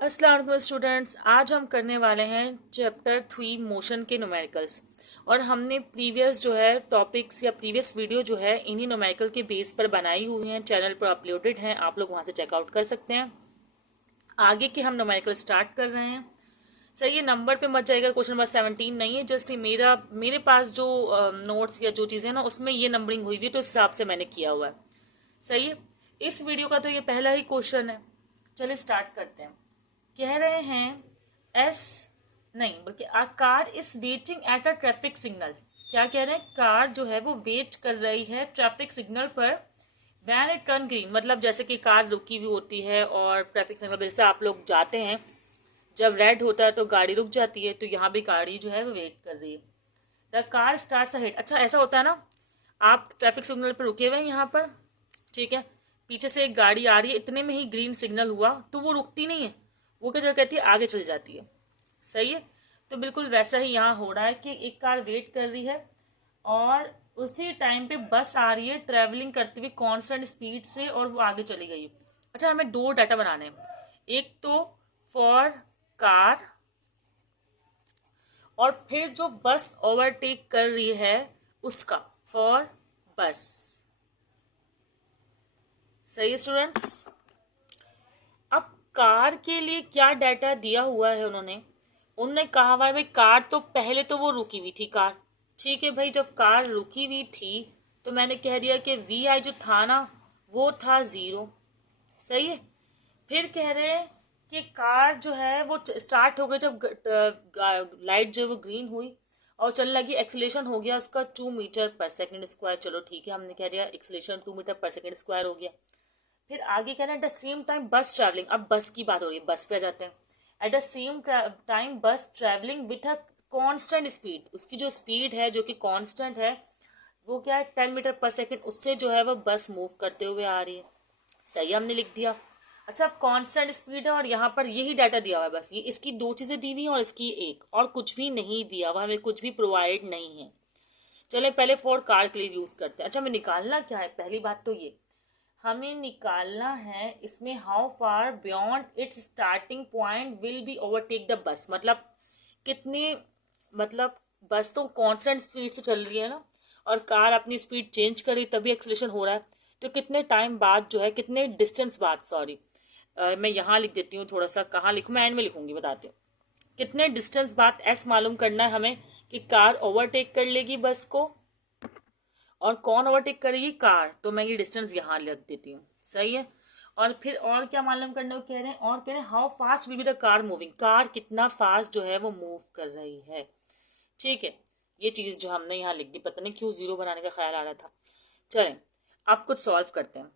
अस्सलाम वालेकुम स्टूडेंट्स, आज हम करने वाले हैं चैप्टर 3 मोशन के न्यूमेरिकल्स। और हमने प्रीवियस जो है टॉपिक्स या प्रीवियस वीडियो जो है इन्हीं न्यूमेरिकल के बेस पर बनाई हुई हैं, चैनल पर अपलोडेड हैं, आप लोग वहां से चेकआउट कर सकते हैं। आगे के हम न्यूमेरिकल स्टार्ट कर रहे हैं। सर ये नंबर पे मत जाएगा, क्वेश्चन नंबर 17 नहीं है, जस्ट मेरे पास जो नोट्स या जो चीज़ें ना उसमें ये नंबरिंग हुई हुई है, तो इस हिसाब से मैंने किया हुआ है। सही है। इस वीडियो का तो ये पहला ही क्वेश्चन है। चलिए स्टार्ट करते हैं। कह रहे हैं एस नहीं बल्कि a car is waiting at a traffic signal. क्या कह रहे हैं? कार जो है वो वेट कर रही है ट्रैफिक सिग्नल पर। वैन इट टर्न ग्रीन, मतलब जैसे कि कार रुकी हुई होती है और ट्रैफिक सिग्नल पर जैसे आप लोग जाते हैं, जब रेड होता है तो गाड़ी रुक जाती है, तो यहाँ भी गाड़ी जो है वो वेट कर रही है। The car starts ahead. अच्छा ऐसा होता है ना, आप ट्रैफिक सिग्नल पर रुके हुए हैं यहाँ पर, ठीक है, पीछे से एक गाड़ी आ रही है, इतने में ही ग्रीन सिग्नल हुआ तो वो रुकती नहीं है, वो क्या कहती है आगे चल जाती है। सही है। तो बिल्कुल वैसा ही यहाँ हो रहा है कि एक कार वेट कर रही है और उसी टाइम पे बस आ रही है ट्रेवलिंग करते हुए कांस्टेंट स्पीड से और वो आगे चली गई है। अच्छा हमें दो डाटा बनाने हैं, एक तो फॉर कार और फिर जो बस ओवरटेक कर रही है उसका फॉर बस। सही है स्टूडेंट्स। अब कार के लिए क्या डाटा दिया हुआ है उन्होंने कहा हुआ है भाई कार तो पहले तो वो रुकी हुई थी कार, ठीक है भाई, जब कार रुकी हुई थी तो मैंने कह दिया कि वी आई जो था ना वो था 0। सही है। फिर कह रहे हैं कि कार जो है वो स्टार्ट हो गई जब लाइट जो है वो ग्रीन हुई और चलने लगी, एक्सीलेशन हो गया उसका 2 मीटर पर सेकेंड स्क्वायर। चलो ठीक है, हमने कह दिया acceleration 2 metre per second square हो गया। फिर आगे कह रहे हैं एट द सेम टाइम बस ट्रैवलिंग, अब बस की बात हो रही है, बस पे आ जाते हैं। एट द सेम टाइम बस travelling with a constant speed, उसकी जो स्पीड है जो कि कांस्टेंट है वो क्या है 10 मीटर पर सेकेंड, उससे जो है वो बस मूव करते हुए आ रही है। सही हमने लिख दिया। अच्छा अब कांस्टेंट स्पीड है और यहाँ पर यही डाटा दिया हुआ है, बस ये इसकी दो चीज़ें दी हुई हैं और इसकी एक, और कुछ भी नहीं दिया हुआ, हमें कुछ भी प्रोवाइड नहीं है। चले पहले फॉर कार के लिए यूज़ करते हैं। अच्छा हमें निकालना क्या है, पहली बात तो ये हमें निकालना है इसमें how far beyond it's starting point will be overtake the bus, मतलब कितने, मतलब बस तो कांस्टेंट स्पीड से चल रही है ना और कार अपनी स्पीड चेंज कर रही तभी एक्सीलरेशन हो रहा है, तो कितने टाइम बाद जो है, कितने डिस्टेंस बाद, सॉरी मैं यहाँ लिख देती हूँ, थोड़ा सा कहाँ लिखूँ, मैं एंड में लिखूंगी, बताती हूँ। कितने डिस्टेंस बाद एस मालूम करना है हमें कि कार ओवरटेक कर लेगी बस को और कौन ओवरटेक करेगी, कार, तो मैं ये डिस्टेंस यहाँ लिख देती हूँ। सही है। और फिर और क्या मालूम करना वो कह रहे हैं, और कह रहे हैं how fast will be the car moving, car कितना फास्ट जो है वो मूव कर रही है। ठीक है, ये चीज़ जो हमने यहाँ लिख दी, पता नहीं क्यों 0 बनाने का ख्याल आ रहा था। चलें अब कुछ सॉल्व करते हैं।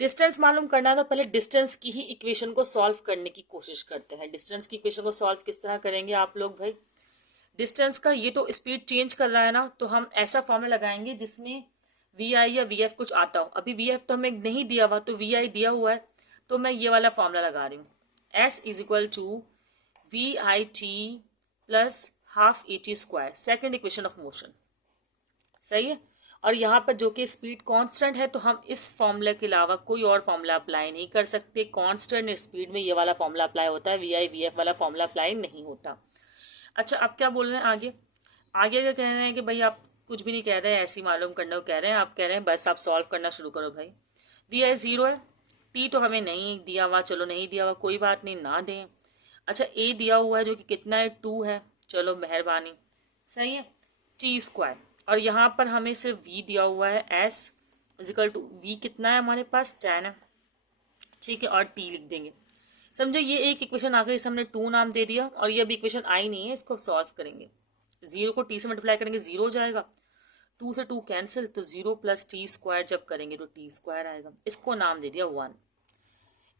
डिस्टेंस मालूम करना है तो पहले डिस्टेंस की ही इक्वेशन को सॉल्व करने की कोशिश करते हैं। डिस्टेंस की इक्वेशन को सॉल्व किस तरह करेंगे आप लोग भाई, डिस्टेंस का ये तो स्पीड चेंज कर रहा है ना, तो हम ऐसा फॉर्मूला लगाएंगे जिसमें वी आई या वी एफ कुछ आता हो। अभी वी एफ तो हमें नहीं दिया हुआ, तो वी आई दिया हुआ है, तो मैं ये वाला फॉर्मूला लगा रही हूँ, s is equal to v i t plus half a t square, second equation of motion. सही है। और यहाँ पर जो कि स्पीड कांस्टेंट है तो हम इस फॉर्मूला के अलावा कोई और फॉर्मूला अप्लाई नहीं कर सकते। कांस्टेंट स्पीड में ये वाला फॉर्मूला अप्लाई होता है, वी आई वी एफ वाला फॉर्मूला अप्लाई नहीं होता। अच्छा अब क्या बोल रहे हैं आगे, आगे क्या कह रहे हैं कि भाई आप कुछ भी नहीं कह रहे हैं, ऐसी मालूम करना को कह रहे हैं, आप कह रहे हैं बस आप सॉल्व करना शुरू करो भाई। वी आई 0 है, टी तो हमें नहीं दिया हुआ, चलो नहीं दिया हुआ कोई बात नहीं, ना दें। अच्छा ए दिया हुआ है जो कि कितना है 2 है, चलो मेहरबानी। सही है। टी स्क्वायर, और यहाँ पर हमें सिर्फ वी दिया हुआ है, एस इजिकल टू वी कितना है हमारे पास 10 है, ठीक है, और टी लिख देंगे। समझो ये एक इक्वेशन आ गई, इसे हमने 2 नाम दे दिया, और ये अभी इक्वेशन आई नहीं है, इसको सॉल्व करेंगे। 0 को टी से मल्टीप्लाई करेंगे 0 हो जाएगा, 2 से 2 कैंसिल, तो 0 प्लस टी स्क्वायर जब करेंगे तो टी स्क्वायर आएगा। इसको नाम दे दिया 1,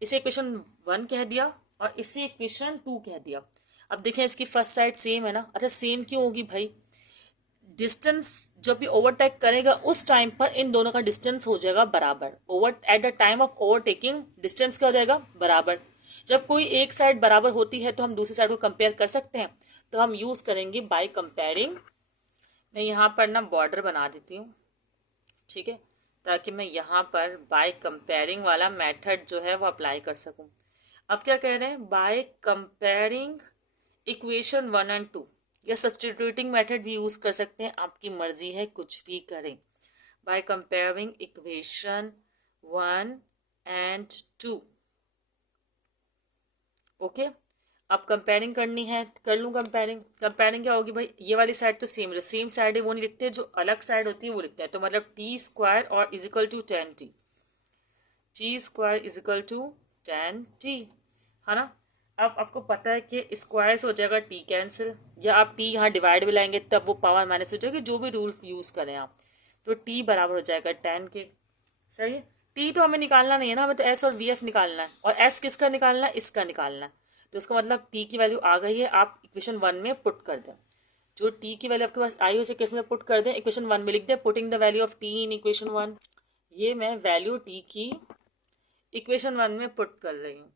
इसे इक्वेशन 1 कह दिया और इसे इक्वेशन 2 कह दिया। अब देखें इसकी फर्स्ट साइड सेम है ना। अच्छा सेम क्यों होगी भाई, डिस्टेंस जब भी ओवरटेक करेगा उस टाइम पर इन दोनों का डिस्टेंस हो जाएगा बराबर। Over at the time of overtaking distance क्या हो जाएगा, बराबर। जब कोई एक साइड बराबर होती है तो हम दूसरी साइड को कंपेयर कर सकते हैं, तो हम यूज करेंगे बाय कंपेयरिंग। मैं यहाँ पर ना बॉर्डर बना देती हूँ, ठीक है, ताकि मैं यहाँ पर बाय कंपेयरिंग वाला मेथड जो है वो अप्लाई कर सकूँ। अब क्या कह रहे हैं, बाय कंपेयरिंग इक्वेशन 1 और 2, या सब्स्टिट्यूटिंग मेथड भी यूज कर सकते हैं, आपकी मर्जी है, कुछ भी करें। बाय कंपेयरिंग इक्वेशन 1 और 2। ओके, अब कंपेयरिंग करनी है, कर लूँ कंपेयरिंग। कंपेयरिंग क्या होगी भाई, ये वाली साइड तो सेम साइड है वो नहीं लिखते, जो अलग साइड होती है वो लिखते हैं। तो मतलब t² और is equal to 10t, t² is equal to 10t, है ना। अब आपको पता है कि स्क्वायर से हो जाएगा t कैंसिल, या आप t यहाँ डिवाइड में लाएंगे तब वो पावर माइनस हो जाएगी, जो भी रूल यूज करें आप। तो t बराबर हो जाएगा 10 के। सही है, t तो हमें निकालना नहीं है ना, हमें तो s और vf निकालना है, और s किसका निकालना है, इसका निकालना है। तो इसका मतलब t की वैल्यू आ गई है, आप इक्वेशन 1 में पुट कर दें। जो t की वैल्यू आपके पास आई है उसे इक्वेशन में पुट कर दें, इक्वेशन 1 में लिख दें putting the value of t in equation 1। ये मैं वैल्यू t की इक्वेशन 1 में पुट कर रही हूँ।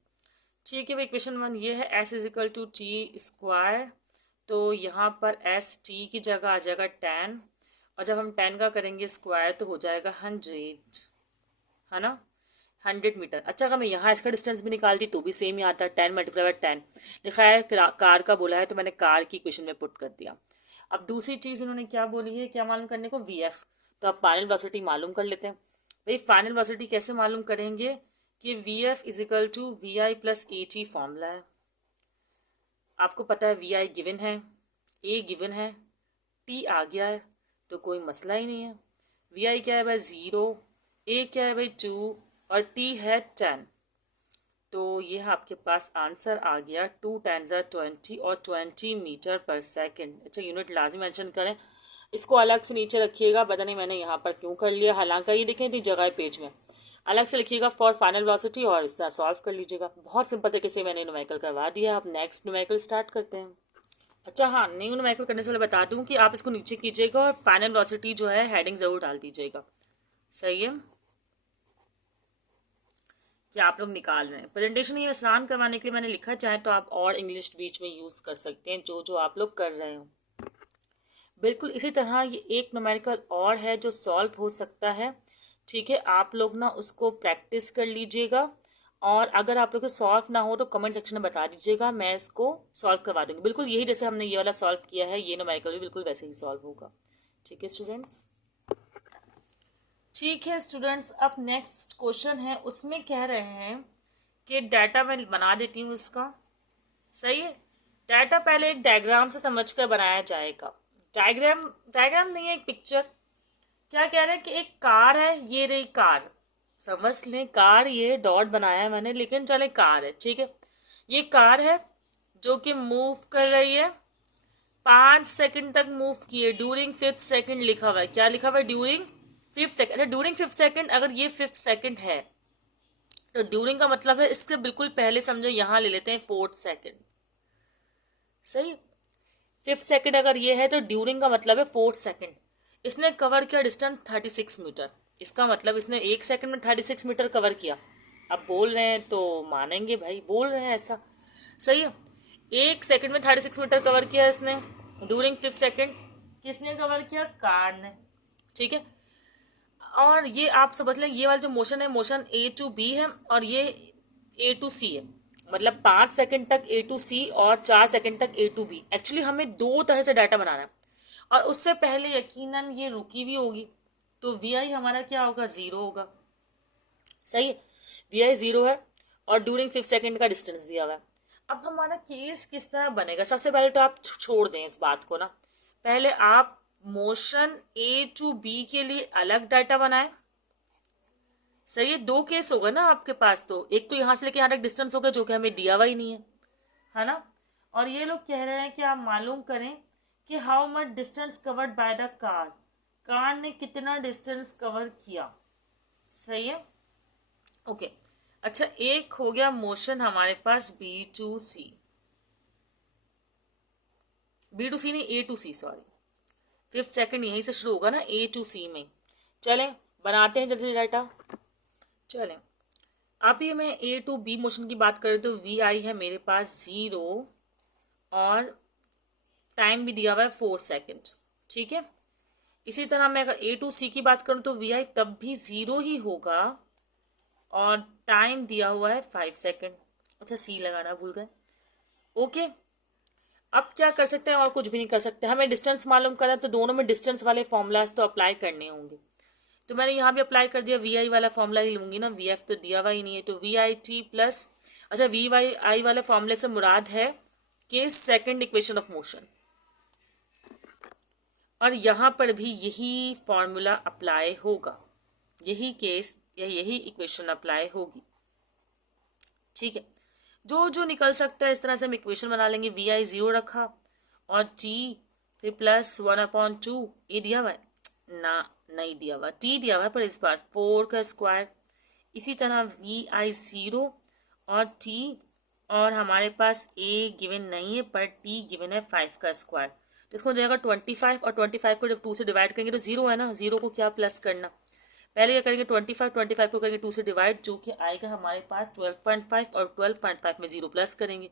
ठीक है भाई, इक्वेशन 1 ये है, s is equal to t²। तो यहाँ पर s t की जगह आ जाएगा 10, और जब हम 10 का करेंगे स्क्वायर तो हो जाएगा 100, है ना, 100 मीटर। अच्छा, अगर मैं यहाँ इसका डिस्टेंस भी निकालती तो भी सेम ही आता, 10 मल्टीप्लाई बाय 10। लिखा है कार का बोला है तो मैंने कार की इक्वेशन में पुट कर दिया। अब दूसरी चीज़ इन्होंने क्या बोली है, क्या मालूम करने को, vf। तो अब फाइनल वेलोसिटी मालूम कर लेते हैं। भाई फाइनल वेलोसिटी कैसे मालूम करेंगे, कि vf is equal to vi plus at formula है। आपको पता है vi गिवन है, a गिवन है, t आ गया है, तो कोई मसला ही नहीं है। vi क्या है भाई 0, a क्या है भाई 2, और t है 10। तो ये आपके पास आंसर आ गया 2 × 10⁻20 और 20 मीटर पर सेकेंड। अच्छा, यूनिट लाजमी मेंशन करें, इसको अलग से नीचे रखिएगा, पता नहीं मैंने यहाँ पर क्यों कर लिया, हालांकि ये देखें थी जगह पेज में अलग से लिखिएगा फॉर फाइनल वेलोसिटी, और इस तरह सॉल्व कर लीजिएगा। बहुत सिंपल तरीके से मैंने न्यूमेरिकल करवा दिया। अब नेक्स्ट न्यूमेरिकल स्टार्ट करते हैं। अच्छा हाँ, न्यू न्यूमेरिकल करने से पहले बता दूं कि आप इसको नीचे कीजिएगा और फाइनल वेलोसिटी जो है हेडिंग जरूर डाल दीजिएगा। सही है, कि आप लोग निकाल रहे हैं। प्रेजेंटेशन ये आसान करवाने के लिए मैंने लिखा, चाहे तो आप और इंग्लिश बीच में यूज कर सकते हैं, जो जो आप लोग कर रहे हो। बिल्कुल इसी तरह ये एक न्यूमेरिकल और है जो सॉल्व हो सकता है। ठीक है, आप लोग ना उसको प्रैक्टिस कर लीजिएगा, और अगर आप लोग को सॉल्व ना हो तो कमेंट सेक्शन में बता दीजिएगा, मैं इसको सॉल्व करवा दूंगी। बिल्कुल यही जैसे हमने ये वाला सॉल्व किया है, ये न्यूमेरिकल भी बिल्कुल वैसे ही सॉल्व होगा। ठीक है स्टूडेंट्स, ठीक है स्टूडेंट्स, अब नेक्स्ट क्वेश्चन है, उसमें कह रहे हैं कि डाटा मैं बना देती हूँ इसका। सही है, डाटा पहले एक डायग्राम से समझकर बनाया जाएगा। डायग्राम नहीं है, एक पिक्चर। क्या कह रहे हैं कि एक कार है, ये रही कार, समझ लें कार, ये डॉट बनाया है मैंने, लेकिन चले कार है। ठीक है, ये कार है जो कि मूव कर रही है, 5 सेकंड तक मूव किए, ड्यूरिंग 5th सेकंड लिखा हुआ है। क्या लिखा हुआ है, ड्यूरिंग 5th सेकंड। अच्छा, ड्यूरिंग 5th सेकंड, अगर ये 5th सेकंड है तो ड्यूरिंग का मतलब है, इसके बिल्कुल पहले समझो यहाँ ले लेते हैं 4th सेकंड। सही, 5th सेकंड अगर ये है तो ड्यूरिंग का मतलब है 4th सेकंड। इसने कवर किया डिस्टेंस 36 मीटर, इसका मतलब इसने 1 सेकंड में 36 मीटर कवर किया। अब बोल रहे हैं तो मानेंगे भाई, बोल रहे हैं ऐसा। सही है, 1 सेकंड में 36 मीटर कवर किया इसने, ड्यूरिंग 5th सेकंड। किसने कवर किया, कार ने। ठीक है, और ये आप समझ लें, ये वाला जो मोशन है, मोशन A to B है, और ये A to C है। मतलब 5 सेकंड तक A to C और 4 सेकंड तक A to B। एक्चुअली हमें 2 तरह से डाटा बनाना है, और उससे पहले यकीनन ये रुकी हुई होगी, तो VI हमारा क्या होगा, 0 होगा। सही है, VI 0 है, और ड्यूरिंग 5 सेकंड का डिस्टेंस दिया हुआ है। अब हमारा केस किस तरह बनेगा, सबसे पहले तो आप छोड़ दें इस बात को ना, पहले आप मोशन A to B के लिए अलग डाटा बनाएं। सही है, 2 केस होगा ना आपके पास, तो एक तो यहां से लेके यहाँ तक डिस्टेंस होगा जो कि हमें दिया हुआ ही नहीं है ना। और ये लोग कह रहे हैं कि आप मालूम करें कि how much distance covered by the car, car ने कितना डिस्टेंस कवर किया। सही है, ओके। अच्छा, एक हो गया मोशन हमारे पास B to C, B to C नहीं, A to C, sorry, 5th second यहीं से शुरू होगा ना, A to C में। चलें बनाते हैं जल्दी डाटा। चलें, अभी मैं A to B मोशन की बात करें तो VI है मेरे पास 0, और टाइम भी दिया हुआ है 4 सेकंड। ठीक है, इसी तरह मैं अगर A to C की बात करूं तो VI तब भी 0 ही होगा, और टाइम दिया हुआ है 5 सेकंड। अच्छा सी लगाना भूल गए। ओके, अब क्या कर सकते हैं, और कुछ भी नहीं कर सकते। हमें डिस्टेंस मालूम करना है तो दोनों में डिस्टेंस वाले फॉर्मूलाज तो अप्लाई करने होंगे। तो मैंने यहाँ भी अप्लाई कर दिया, वी आई वाला फॉर्मूला ही लूंगी ना, वी एफ तो दिया हुआ ही नहीं है, तो वी आई टी प्लस, अच्छा वी वाई आई वाले फॉर्मूले से मुराद है कि सेकंड इक्वेशन ऑफ मोशन, और यहाँ पर भी यही फॉर्मूला अप्लाई होगा, यही केस या यही इक्वेशन अप्लाई होगी। ठीक है, जो जो निकल सकता है इस तरह से हम इक्वेशन बना लेंगे। वी आई 0 रखा और टी फिर प्लस 1/2, ये दिया हुआ है ना, नहीं दिया हुआ, टी दिया हुआ है पर इस बार 4 का स्क्वायर। इसी तरह वी आई 0 और टी, और हमारे पास ए गिवन नहीं है पर टी गिवन है 5 का स्क्वायर, तो इसको हो जाएगा 25, और 25 को जब 2 से डिवाइड करेंगे तो 0 है ना, 0 को क्या प्लस करना, पहले क्या करेंगे 25 को करेंगे 2 से डिवाइड, जो कि आएगा हमारे पास 12.5, और 12.5 में 0 प्लस करेंगे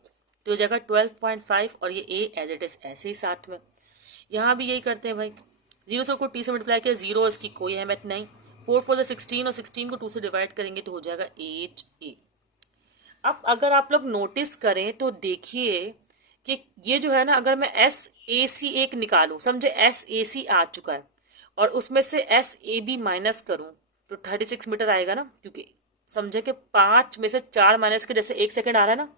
तो हो जाएगा 12.5, और ये ए एज इट इज ऐसे ही साथ में। यहाँ भी यही करते हैं भाई, 0 से को टी से मल्टीप्लाई किया, 0 इसकी कोई अहमियत नहीं, 4 4 16, और 16 को 2 से डिवाइड करेंगे तो हो जाएगा 8a। अब अगर आप लोग नोटिस करें तो देखिए कि ये जो है ना, अगर मैं एस ए सी एक निकालूं, समझे एस ए सी आ चुका है, और उसमें से एस ए बी माइनस करूं तो 36 मीटर आएगा ना, क्योंकि समझे कि 5 में से 4 माइनस के जैसे 1 सेकंड आ रहा है ना,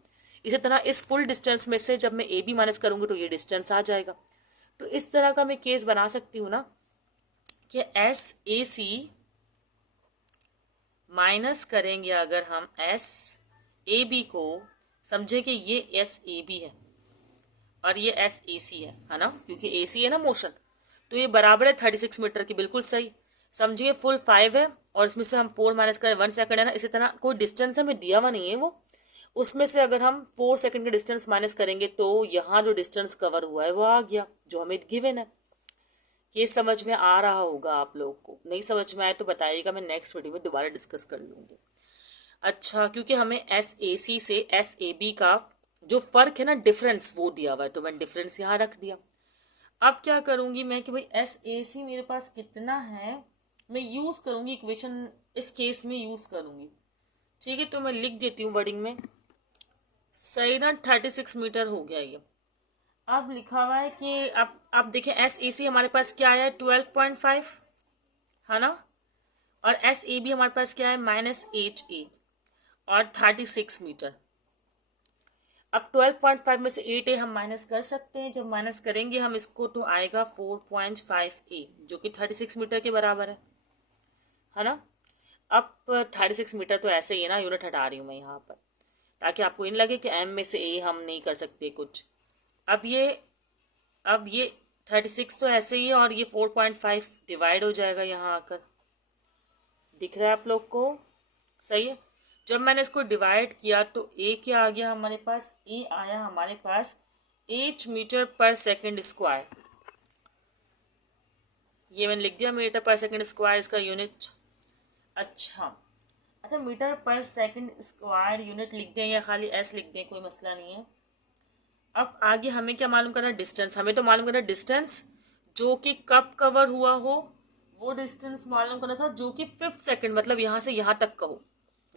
इसी तरह इस फुल डिस्टेंस में से जब मैं ए बी माइनस करूंगी तो ये डिस्टेंस आ जाएगा। तो इस तरह का मैं केस बना सकती हूँ ना कि एस ए सी माइनस करेंगे अगर हम एस ए बी को, समझे कि ये एस ए बी है और ये एस ए सी है ना, क्योंकि ए सी है ना मोशन, तो ये बराबर है 36 मीटर की, बिल्कुल सही। समझिए फुल 5 है और इसमें से हम 4 माइनस करें 1 सेकंड है ना, इसी तरह कोई डिस्टेंस हमें दिया हुआ नहीं है वो, उसमें से अगर हम 4 सेकंड का डिस्टेंस माइनस करेंगे तो यहाँ जो डिस्टेंस कवर हुआ है वो आ गया जो हमें गिवन है। ये समझ में आ रहा होगा आप लोग को, नहीं समझ में आए तो बताइएगा, मैं नेक्स्ट वीडियो में दोबारा डिस्कस कर लूंगी। अच्छा, क्योंकि हमें एस ए सी से एस ए बी का जो फर्क है ना, डिफरेंस वो दिया हुआ है, तो मैंने डिफरेंस यहाँ रख दिया। अब क्या करूंगी मैं कि भाई एस ए सी मेरे पास कितना है, मैं यूज करूंगी इक्वेशन, इस केस में यूज करूंगी। ठीक है, तो मैं लिख देती हूँ वर्डिंग में, सही ना, 36 मीटर हो गया ये। अब लिखा हुआ है कि अब देखें एस ए सी हमारे पास क्या है 12.5 है ना, और एस ए बी हमारे पास क्या है -8a और 36 मीटर। अब 12.5 में से 8a हम माइनस कर सकते हैं, जब माइनस करेंगे हम इसको तो आएगा 4.5a जो कि 36 मीटर के बराबर है ना। अब 36 मीटर तो ऐसे ही है ना, यूनिट हटा रही हूँ मैं यहाँ पर ताकि आपको इन लगे कि m में से a हम नहीं कर सकते कुछ। अब ये 36 तो ऐसे ही है और ये 4.5 डिवाइड हो जाएगा यहाँ आकर, दिख रहा है आप लोग को, सही है। जब मैंने इसको डिवाइड किया तो ए क्या आ गया हमारे पास, ए आया हमारे पास 8 मीटर पर सेकंड स्क्वायर, ये मैंने लिख दिया मीटर पर सेकंड स्क्वायर इसका यूनिट। अच्छा मीटर पर सेकंड स्क्वायर यूनिट लिख दें या खाली एस लिख दें, कोई मसला नहीं है। अब आगे हमें क्या मालूम करना, डिस्टेंस, हमें तो मालूम करना डिस्टेंस जो कि कब कवर हुआ हो, वो डिस्टेंस मालूम करना था जो कि 5 सेकंड मतलब यहाँ से यहाँ तक का हो,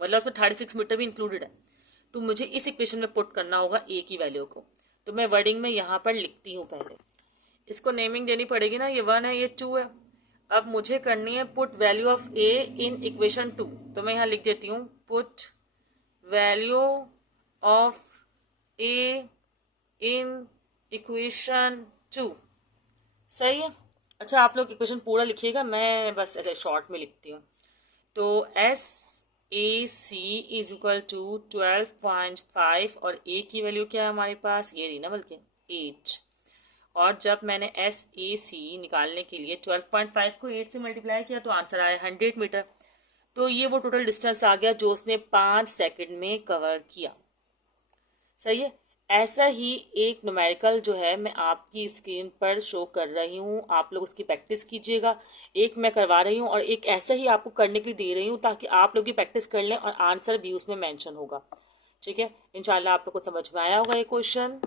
मतलब उसमें 36 मीटर भी इंक्लूडेड है। तो मुझे इस इक्वेशन में पुट करना होगा ए की वैल्यू को, तो मैं वर्डिंग में यहाँ पर लिखती हूँ, पहले इसको नेमिंग देनी पड़ेगी ना, ये 1 है ये 2 है। अब मुझे करनी है put value of A in equation 2, तो मैं यहाँ लिख देती हूँ put value of A in equation 2, सही है। अच्छा आप लोग इक्वेशन पूरा लिखिएगा, मैं बस ऐसे शॉर्ट में लिखती हूँ। तो s a c is equal to 12.5 और ए की वैल्यू क्या है हमारे पास, ये रही ना बल्कि 8, और जब मैंने एस ए सी निकालने के लिए 12.5 को 8 से मल्टीप्लाई किया तो आंसर आया 100 मीटर। तो ये वो टोटल डिस्टेंस आ गया जो उसने 5 सेकंड में कवर किया, सही है। ऐसा ही एक न्यूमेरिकल जो है मैं आपकी स्क्रीन पर शो कर रही हूँ, आप लोग उसकी प्रैक्टिस कीजिएगा। एक मैं करवा रही हूँ और एक ऐसा ही आपको करने के लिए दे रही हूँ ताकि आप लोग की प्रैक्टिस कर लें और आंसर भी उसमें मेंशन होगा। ठीक है, इंशाल्लाह आप लोग को समझ में आया होगा ये क्वेश्चन।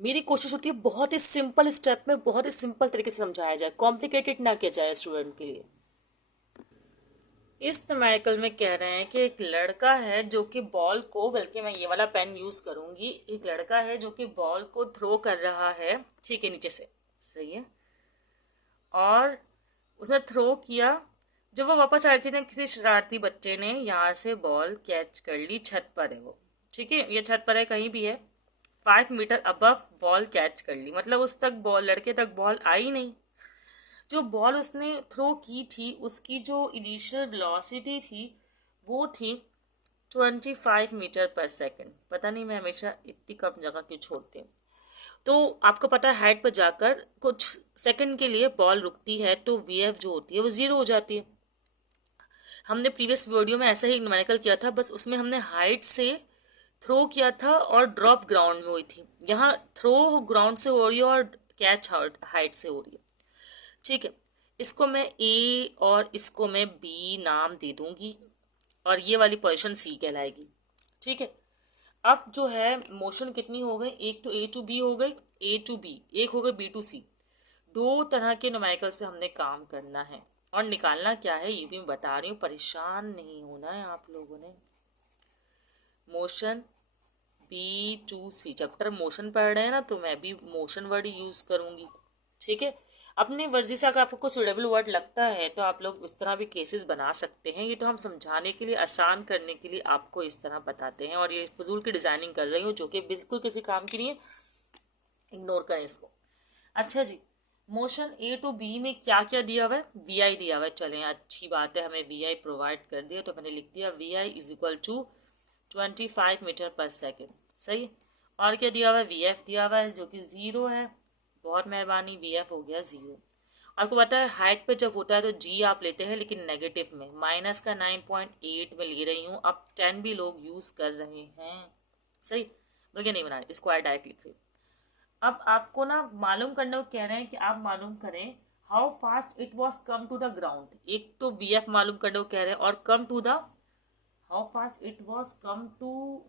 मेरी कोशिश होती है बहुत ही सिंपल स्टेप में बहुत ही सिंपल तरीके से समझाया जाए, कॉम्प्लिकेटेड ना किया जाए स्टूडेंट के लिए। इस न्यूमेरिकल में कह रहे हैं कि एक लड़का है जो कि बॉल को, बल्कि मैं ये वाला पेन यूज करूंगी, एक लड़का है जो कि बॉल को थ्रो कर रहा है, ठीक है, नीचे से, सही है, और उसने थ्रो किया। जब वो वापस आई थी ना, किसी शरारती बच्चे ने यहाँ से बॉल कैच कर ली, छत पर है वो, ठीक है, ये छत पर है, कहीं भी है, 5 मीटर अबव बॉल कैच कर ली, मतलब उस तक बॉल, लड़के तक बॉल आई नहीं। जो बॉल उसने थ्रो की थी उसकी जो इनिशियल वेलोसिटी थी वो थी 25 मीटर पर सेकेंड। पता नहीं मैं हमेशा इतनी कम जगह क्यों छोड़ती हूँ। तो आपको पता है हाइट पर जाकर कुछ सेकंड के लिए बॉल रुकती है तो वीएफ जो होती है वो 0 हो जाती है। हमने प्रीवियस वीडियो में ऐसा ही न्यूमेरिकल किया था, बस उसमें हमने हाइट से थ्रो किया था और ड्रॉप ग्राउंड में हुई थी। यहाँ थ्रो ग्राउंड से हो रही है और कैच हाइट से हो रही है, ठीक है। इसको मैं ए और इसको मैं बी नाम दे दूंगी और ये वाली पोजीशन सी कहलाएगी, ठीक है। अब जो है मोशन कितनी हो गई, एक तो ए टू बी हो गई, ए टू बी, एक हो गई बी टू सी। दो तरह के न्यूमेरिकल्स पे हमने काम करना है और निकालना क्या है ये भी मैं बता रही हूँ, परेशान नहीं होना है आप लोगों ने। Motion b to c, chapter motion पढ़ रहे हैं ना, तो मैं भी मोशन वर्ड यूज करूंगी, ठीक है। अपनी मर्जी से अगर आपको कुछ सुटेबल वर्ड लगता है तो आप लोग इस तरह भी केसेस बना सकते हैं। ये तो हम समझाने के लिए, आसान करने के लिए आपको इस तरह बताते हैं, और ये फजूल की डिजाइनिंग कर रही हूँ जो कि बिल्कुल किसी काम की नहीं है, इग्नोर करें इसको। अच्छा जी, मोशन ए टू बी में क्या क्या दिया हुआ है, वी आई दिया हुआ है, चलें अच्छी बात है, हमें वी आई प्रोवाइड कर दिया, तो मैंने लिख दिया v i is equal to 25 metre per second, सही। और क्या दिया हुआ है, वी एफ दिया हुआ है जो कि 0 है, बहुत मेहरबानी, वी एफ हो गया 0। आपको पता है हाइट पे जब होता है तो जी आप लेते हैं, लेकिन नेगेटिव में, माइनस का 9.8 में ले रही हूँ, अब 10 भी लोग यूज कर रहे हैं, सही, बल्कि नहीं बना रहे, स्क्वायर डायरेक्ट लिख रही हूँ। अब आपको ना मालूम करने को कह रहे हैं कि आप मालूम करें how fast it was come to the ground. एक तो वी एफ मालूम करने को कह रहे हैं और come to the, how fast it was come to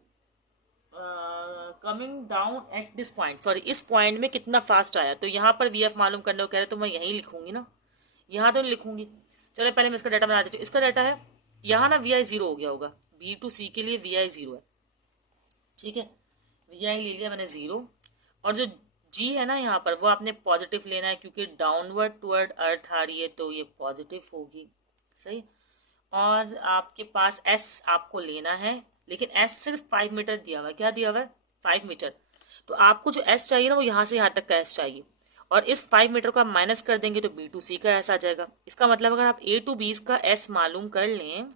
coming down at this point, sorry इस पॉइंट में कितना फास्ट आया। तो यहाँ पर वी एफ मालूम करने को कह रहे हैं तो मैं यहीं लिखूंगी ना, यहाँ तो नहीं लिखूंगी। चलो पहले मैं इसका डाटा बना देती हूँ। इसका डाटा है यहाँ ना वी आई 0 हो गया होगा, बी टू सी के लिए वी आई 0 है, ठीक है, वी आई ले लिया मैंने 0। और जो जी है ना यहाँ पर वो आपने पॉजिटिव लेना है क्योंकि डाउनवर्ड टुवर्ड अर्थ आ रही है तो ये पॉजिटिव होगी, सही। और आपके पास एस आपको लेना है, लेकिन एस सिर्फ 5 मीटर दिया हुआ है, क्या दिया हुआ है, 5 मीटर। तो आपको जो एस चाहिए ना वो यहाँ से यहाँ तक का एस चाहिए, और इस 5 मीटर को आप माइनस कर देंगे तो बी टू सी का एस आ जाएगा। इसका मतलब अगर आप ए टू बी का एस मालूम कर लें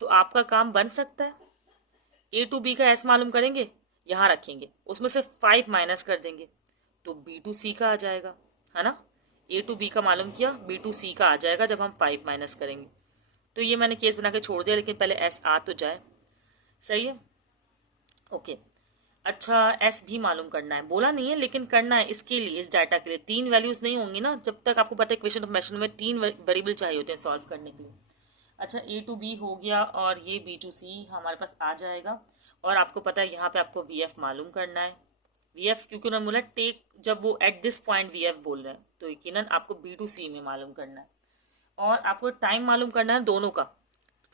तो आपका काम बन सकता है। ए टू बी का एस मालूम करेंगे, यहाँ रखेंगे, उसमें से 5 माइनस कर देंगे तो बी टू सी का आ जाएगा, है ना। ए टू बी का मालूम किया, बी टू सी का आ जाएगा जब हम 5 माइनस करेंगे। तो ये मैंने केस बना के छोड़ दिया, लेकिन पहले एस आ तो जाए, सही है, ओके। अच्छा एस भी मालूम करना है, बोला नहीं है लेकिन करना है, इसके लिए, इस डाटा के लिए 3 वैल्यूज नहीं होंगी ना, जब तक आपको पता है इक्वेशन ऑफ मोशन में 3 वेरिएबल चाहिए होते हैं सॉल्व करने के लिए। अच्छा ए टू बी हो गया और ये बी टू सी हमारे पास आ जाएगा। और आपको पता है यहाँ पे आपको वी एफ मालूम करना है, वी एफ क्योंकि उन्होंने बोला टेक, जब वो eight this point V F बोल रहे हैं तो यकीनन आपको बी टू सी में मालूम करना है। और आपको टाइम मालूम करना है दोनों का,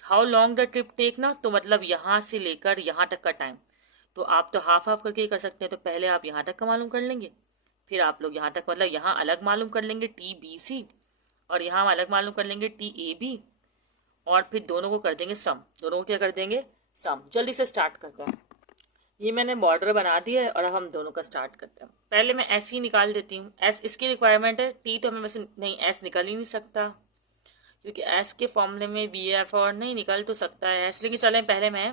how long the trip take ना, तो मतलब यहाँ से लेकर यहाँ तक का टाइम। तो आप तो हाफ हाफ करके ही कर सकते हैं, तो पहले आप यहाँ तक का मालूम कर लेंगे, फिर आप लोग यहाँ तक, मतलब यहाँ अलग मालूम कर लेंगे टी बी सी, और यहाँ हम अलग मालूम कर लेंगे टी ए बी, और फिर दोनों को कर देंगे सम, दोनों को क्या कर देंगे, सम। जल्दी से स्टार्ट करते हैं, ये मैंने बॉर्डर बना दिया है और अब हम दोनों का स्टार्ट करते हैं। पहले मैं एस ही निकाल देती हूँ, एस इसकी रिक्वायरमेंट है, टी तो हमें वैसे नहीं, एस निकल ही नहीं सकता क्योंकि एस के फॉर्मूले में बी एफ और नहीं निकल तो सकता है एस, लेकिन चलें पहले मैं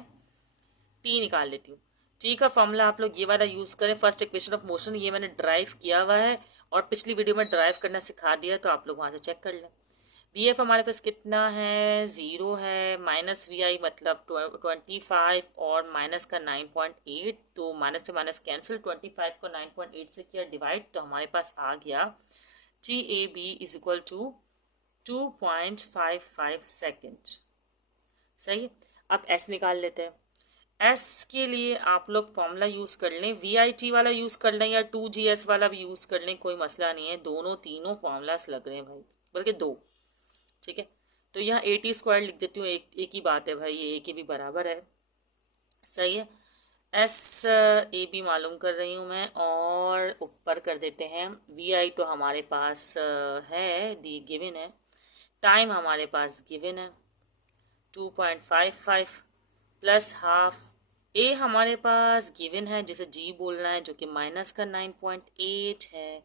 टी निकाल लेती हूँ। टी का फॉर्मूला आप लोग ये वाला यूज़ करें, फर्स्ट इक्वेशन ऑफ मोशन, ये मैंने ड्राइव किया हुआ है और पिछली वीडियो में ड्राइव करना सिखा दिया, तो आप लोग वहाँ से चेक कर लें। वी एफ हमारे पास कितना है, 0 है, माइनस वी आई मतलब 25 और माइनस का 9.8, तो माइनस से माइनस कैंसिल, 25 को 9.8 से किया डिवाइड, तो हमारे पास आ गया T A B is equal to 2.55 second, सही। अब एस निकाल लेते हैं। एस के लिए आप लोग फॉर्मूला यूज़ कर लें, वी आई टी वाला यूज़ कर लें या 2GS वाला भी यूज़ कर लें, कोई मसला नहीं है, दोनों तीनों फॉर्मूलास लग रहे हैं भाई, बल्कि दो, ठीक है। तो यहाँ AT² लिख देती हूँ, एक ही बात है भाई, ये के भी बराबर है। सही है। SAB मालूम कर रही हूँ मैं, और ऊपर कर देते हैं VI तो हमारे पास है, दी गिवन है। टाइम हमारे पास गिवन है 2.55 प्लस हाफ। ए हमारे पास गिवन है, जिसे जी बोलना है, जो कि माइनस का 9.8 है।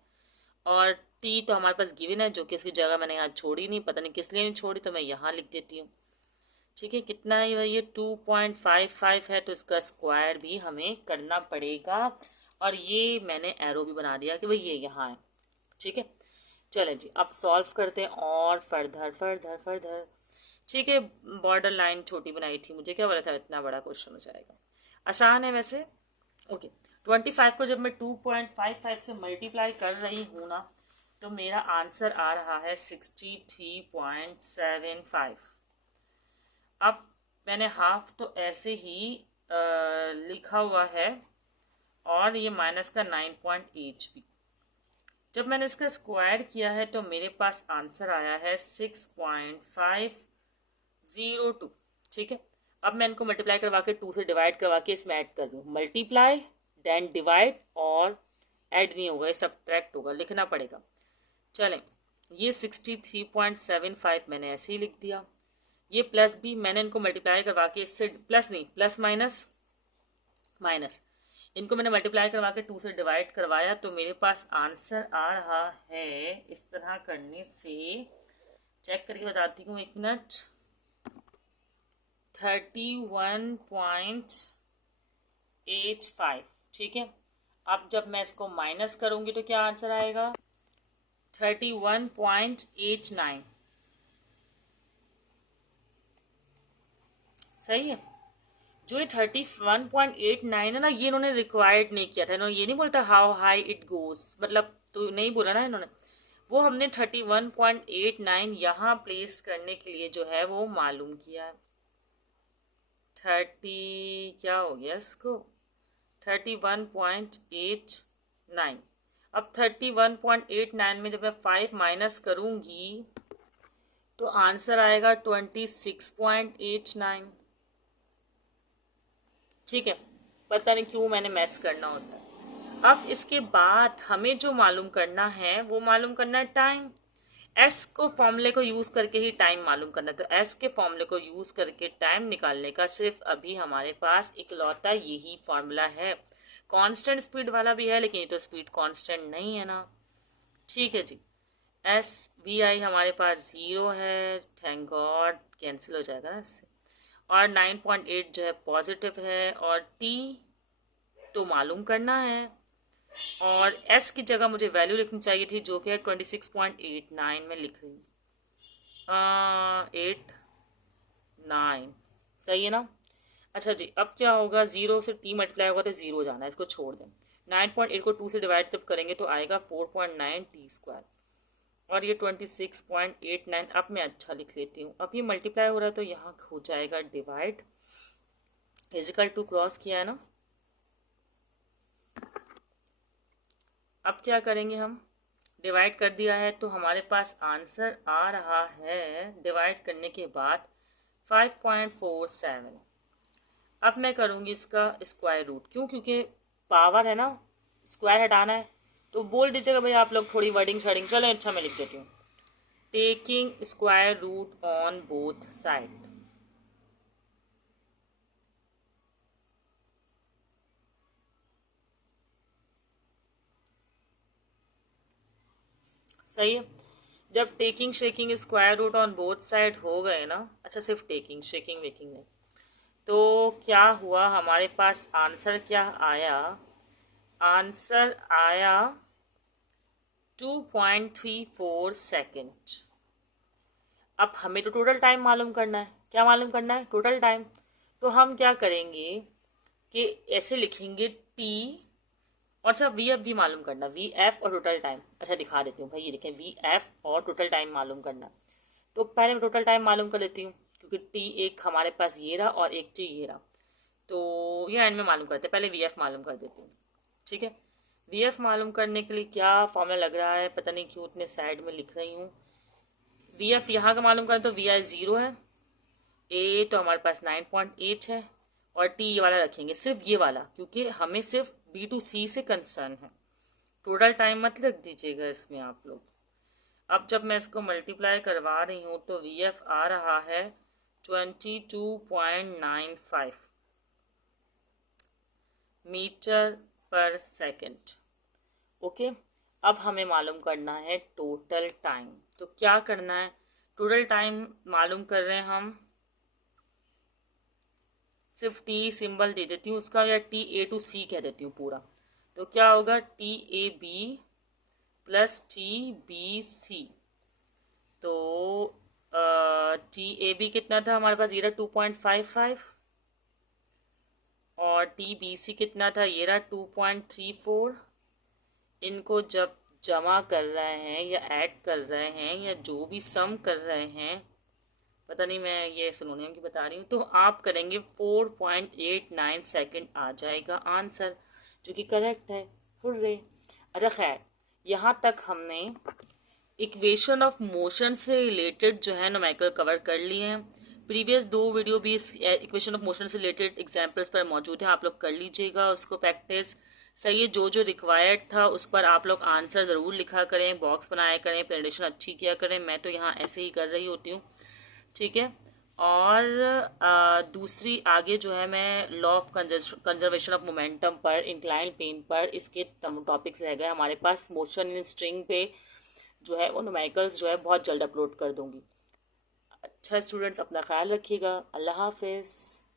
और टी तो हमारे पास गिवन है, जो कि इसकी जगह मैंने यहाँ छोड़ी नहीं, पता नहीं किस लिए नहीं छोड़ी, तो मैं यहाँ लिख देती हूँ। ठीक है, कितना है भाई, ये 2.55 है, तो इसका स्क्वायर भी हमें करना पड़ेगा। और ये मैंने एरो भी बना दिया कि भाई ये यहाँ है। ठीक है, चले जी, अब सॉल्व करते हैं और फर्दर फर्दर फर्दर। ठीक है, बॉर्डर लाइन छोटी बनाई थी, मुझे क्या बोला था इतना बड़ा क्वेश्चन हो जाएगा। आसान है वैसे। ओके, 25 को जब मैं 2.55 से मल्टीप्लाई कर रही हूँ ना, तो मेरा आंसर आ रहा है 63.75। अब मैंने हाफ तो ऐसे ही लिखा हुआ है, और ये माइनस का 9.8 भी। जब मैंने इसका स्क्वायर किया है तो मेरे पास आंसर आया है 6.502। ठीक है, अब मैं इनको मल्टीप्लाई करवा के 2 से डिवाइड करवा के इसमें ऐड कर दूँ। मल्टीप्लाई देन डिवाइड, और ऐड नहीं होगा, ये सब्ट्रैक्ट होगा, लिखना पड़ेगा। चलें, ये 63.75 मैंने ऐसे ही लिख दिया। ये प्लस भी मैंने इनको मल्टीप्लाई करवा के इससे, प्लस नहीं, प्लस माइनस माइनस, इनको मैंने मल्टीप्लाई करवा के 2 से डिवाइड करवाया, तो मेरे पास आंसर आ रहा है, इस तरह करने से चेक करके बताती हूँ, एक मिनट, 31.85। ठीक है, अब जब मैं इसको माइनस करूँगी तो क्या आंसर आएगा, 31.89। सही है। जो ये 31.89 है ना, ये इन्होंने रिक्वायर्ड नहीं किया था, इन्होंने ये नहीं बोलता हाउ हाई इट गोज, मतलब तो नहीं बोला ना इन्होंने, वो हमने 31.89 यहाँ प्लेस करने के लिए जो है वो मालूम किया है। 30 क्या हो गया इसको, 31.89। अब 31.89 में जब मैं 5 माइनस करूँगी तो आंसर आएगा 26.89। ठीक है, पता नहीं क्यों मैंने मैस करना होता है। अब इसके बाद हमें जो मालूम करना है वो मालूम करना है टाइम। एस को फॉर्मूले को यूज़ करके ही टाइम मालूम करना है, तो एस के फॉर्मूले को यूज़ करके टाइम निकालने का सिर्फ अभी हमारे पास इकलौता यही फॉर्मूला है। कांस्टेंट स्पीड वाला भी है, लेकिन ये तो स्पीड कांस्टेंट नहीं है ना। ठीक है जी, एस वी आई हमारे पास 0 है, थैंक गॉड, कैंसिल हो जाएगा ना इससे। और 9.8 जो है पॉजिटिव है, और टी तो मालूम करना है, और एस की जगह मुझे वैल्यू लिखनी चाहिए थी, जो कि है 26.89 में लिख रही हूँ, 89। सही है ना। अच्छा जी, अब क्या होगा, 0 से टी मल्टीप्लाई होगा तो 0 जाना है, इसको छोड़ दें। 9.8 को 2 से डिवाइड जब करेंगे तो आएगा 4.9 T², और ये 26.89। अब मैं अच्छा लिख लेती हूँ, अब ये मल्टीप्लाई हो रहा है तो यहाँ हो जाएगा डिवाइड, फिजिकल टू क्रॉस किया है ना। अब क्या करेंगे हम, डिवाइड कर दिया है तो हमारे पास आंसर आ रहा है, डिवाइड करने के बाद 5.47। अब मैं करूँगी इसका स्क्वायर रूट, क्यों, क्योंकि पावर है ना, स्क्वायर हटाना है, तो बोल दीजिएगा भाई आप लोग थोड़ी वर्डिंग शर्डिंग। चलो अच्छा मैं लिख देती हूँ, taking square root on both side. सही है, जब taking shaking square root on both side हो गए ना, अच्छा सिर्फ टेकिंग शेकिंग वेकिंग नहीं, तो क्या हुआ, हमारे पास आंसर क्या आया, आंसर आया 2.34 सेकेंड। अब हमें तो टोटल टाइम मालूम करना है, क्या मालूम करना है, टोटल टाइम। तो हम क्या करेंगे कि ऐसे लिखेंगे टी, और अच्छा वी एफ भी मालूम करना, वी एफ और टोटल टाइम। अच्छा दिखा देती हूँ भाई, ये देखें, वी एफ और टोटल टाइम मालूम करना। तो पहले मैं टोटल टाइम मालूम कर लेती हूँ, क्योंकि टी एक हमारे पास ये रहा और एक टी ये रहा, तो ये एंड में मालूम करते हैं, पहले वी एफ मालूम कर देती हूँ। ठीक है, वी एफ मालूम करने के लिए क्या फॉर्मूला लग रहा है, पता नहीं क्यों इतने साइड में लिख रही हूँ। वी एफ यहाँ का मालूम करें तो वी आई 0 है, ए तो हमारे पास 9.8 है, और टी ये वाला रखेंगे, सिर्फ ये वाला, क्योंकि हमें सिर्फ बी टू सी से कंसर्न है। टोटल टाइम मत रख दीजिएगा इसमें आप लोग। अब जब मैं इसको मल्टीप्लाई करवा रही हूँ तो वी एफ आ रहा है 22.95 मीटर पर सेकेंड। ओके, अब हमें मालूम करना है टोटल टाइम। तो क्या करना है, टोटल टाइम मालूम कर रहे हैं हम, सिर्फ टी सिंबल दे देती हूँ उसका, या टी ए टू सी कह देती हूँ पूरा। तो क्या होगा, T A B plus T B C. तो टी ए बी कितना था हमारे पास, ये रहा 2.55, और टी बी सी कितना था, ये रहा 2.34। इनको जब जमा कर रहे हैं या ऐड कर रहे हैं या जो भी सम कर रहे हैं, पता नहीं, मैं ये सिनोनियम की बता रही हूँ, तो आप करेंगे 4.89 सेकेंड आ जाएगा आंसर, जो कि करेक्ट है। हुर्रे। अच्छा खैर, यहाँ तक हमने इक्वेशन ऑफ मोशन से रिलेटेड जो है न्यूमेरिकल कवर कर लिए हैं। प्रीवियस 2 वीडियो भी इस इक्वेशन ऑफ मोशन से रिलेटेड एग्जाम्पल्स पर मौजूद है, आप लोग कर लीजिएगा उसको प्रैक्टिस। सही है, जो जो रिक्वायर्ड था उस पर आप लोग आंसर ज़रूर लिखा करें, बॉक्स बनाया करें, प्रेजेंटेशन अच्छी किया करें। मैं तो यहाँ ऐसे ही कर रही होती हूँ, ठीक है। और दूसरी आगे जो है मैं law of conservation of momentum पर, इंक्लाइन प्लेन पर, इसके टॉपिक्स रह गए हमारे पास। मोशन इन स्ट्रिंग पे जो है वो न्यूमेरिकल्स जो है बहुत जल्द अपलोड कर दूंगी। अच्छा स्टूडेंट्स, अपना ख्याल रखिएगा। अल्लाह हाफिज़।